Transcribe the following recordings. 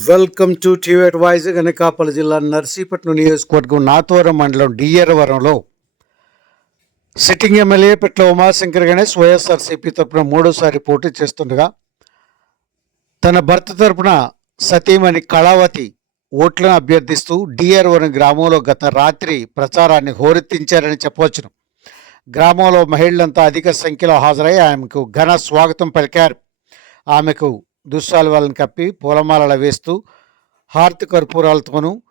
Welcome to TV Vizag Anakapalli జిల్లా నర్సీపట్నం నియోజకవర్గం నాతోరం మండలం డిఆర్వరంలో sitting MLA Petla Umashankar Ganesh YSRCP తరపున మూడోసారి పోటీ చేస్తుండగా తన భర్త తరపున సతీమణి కళావతి ఓట్లను అభ్యర్థిస్తూ డిఆర్వరం గ్రామంలో గత రాత్రి ప్రచారాన్ని హోరెత్తించారని చెప్పవచ్చును. గ్రామంలో మహిళలంతా అధిక సంఖ్యలో హాజరై ఆమెకు ఘన స్వాగతం పలికారు. ఆమెకు దుశ్శాలువాలను కప్పి పూలమాలలు వేస్తూ హార్తి కర్పూరాలతోనూ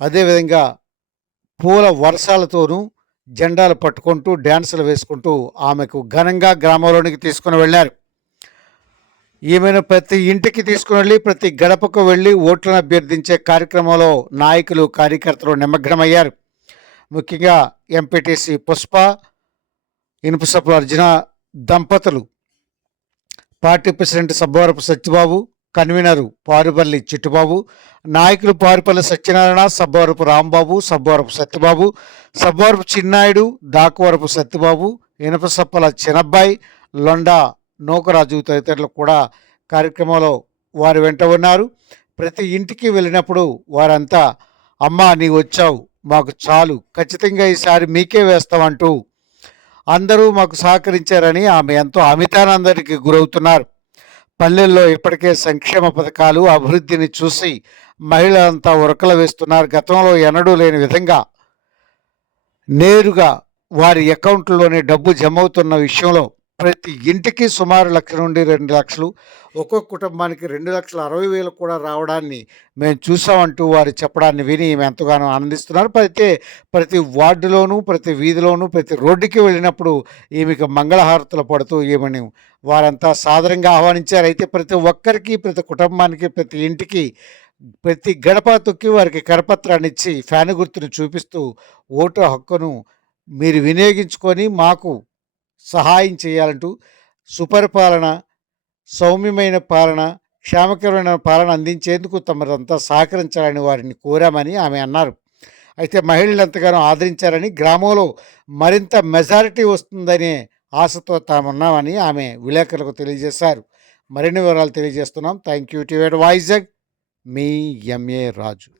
అదేవిధంగా పూల వర్షాలతోనూ జెండాలు పట్టుకుంటూ డ్యాన్సులు వేసుకుంటూ ఆమెకు ఘనంగా గ్రామంలోనికి తీసుకుని వెళ్ళారు. ఈమెను ప్రతి ఇంటికి తీసుకుని వెళ్ళి ప్రతి గడపకు వెళ్ళి ఓట్లను అభ్యర్థించే కార్యక్రమంలో నాయకులు కార్యకర్తలు నిమగ్నమయ్యారు. ముఖ్యంగా ఎంపీటీసీ పుష్ప ఇనుపసపుల అర్జున దంపతులు party president Sabbavarapu Satyababu convenor Parupalli Chittubabu నాయకులు పారుపల్లి సత్యనారాయణ సబ్బవరపు రాంబాబు సబ్బవరపు సత్యబాబు సబ్బవరపు చిన్నాయుడు దాకువరపు సత్యబాబు ఇనపసప్పల చినబ్బాయి లొండా నూకరాజు తదితరులు కూడా కార్యక్రమంలో వారు వెంట ఉన్నారు. ప్రతి ఇంటికి వెళ్ళినప్పుడు వారంతా అమ్మా నీ వచ్చావు మాకు చాలు ఖచ్చితంగా ఈసారి మీకే వేస్తామంటూ అందరూ మాకు సహకరించారని ఆమె ఎంతో అమితానందానికి గురవుతున్నారు. పల్లెల్లో ఇప్పటికే సంక్షేమ పథకాలు అభివృద్ధిని చూసి మహిళలంతా ఉరకలు వేస్తున్నారు. గతంలో ఎన్నడూ లేని విధంగా నేరుగా వారి అకౌంట్లోనే డబ్బు జమ అవుతున్న విషయంలో ప్రతి ఇంటికి సుమారు లక్ష నుండి రెండు లక్షలు. ఒక్కొక్క కుటుంబానికి రెండు లక్షల అరవై వేలు కూడా రావడాన్ని మేము చూసామంటూ వారు చెప్పడాన్ని విని మేము ఎంతగానో ఆనందిస్తున్నారు. అయితే ప్రతి వార్డులోనూ ప్రతి వీధిలోనూ ప్రతి రోడ్డుకి వెళ్ళినప్పుడు ఈమెకు మంగళహారతులు పడుతూ ఈమెను వారంతా సాదరంగా ఆహ్వానించారు. అయితే ప్రతి ఒక్కరికి ప్రతి కుటుంబానికి ప్రతి ఇంటికి ప్రతి గడప తొక్కి వారికి కరపత్రాన్ని ఇచ్చి ఫ్యాన్ గుర్తును చూపిస్తూ ఓటు హక్కును మీరు వినియోగించుకొని మాకు సహాయం చేయాలంటూ సుపరిపాలన సౌమ్యమైన పాలన క్షేమకరమైన పాలన అందించేందుకు తమరంతా సహకరించాలని వారిని కోరామని ఆమె అన్నారు. అయితే మహిళలు ఎంతగానో ఆదరించారని గ్రామంలో మరింత మెజారిటీ వస్తుందనే ఆశతో తామున్నామని ఆమె విలేకరులకు తెలియజేశారు. మరిన్ని వివరాలు తెలియజేస్తున్నాం. Thank you TV Vizag. Me MA Raju.